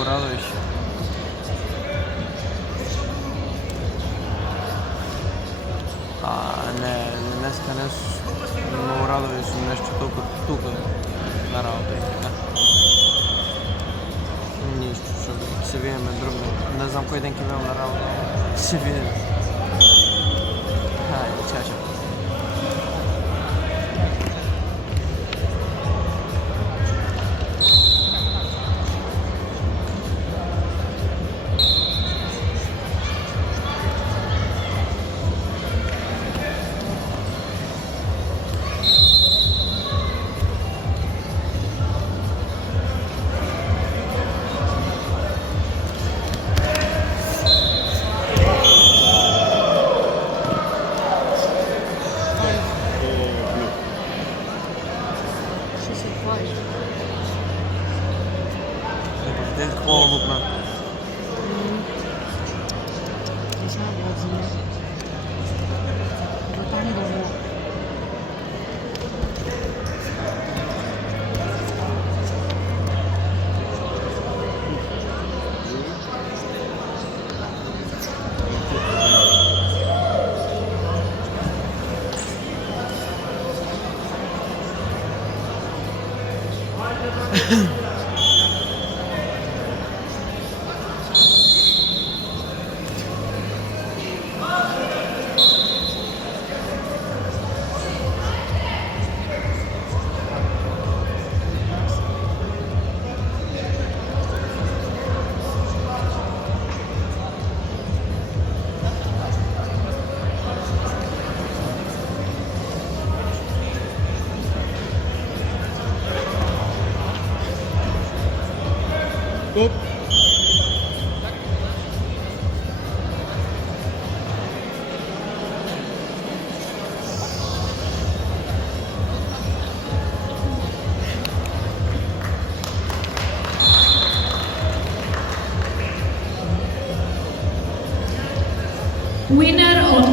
Uradović. A dneska na Uradović su nešto тук на работа. Нищо, ще се видим друг ден. Не знам кой ден ке на работа. Ще се видим. Хайде, чао. Dit gewoon op me. Je zou wel zien. Wat dan niet doen? Hop. Winner of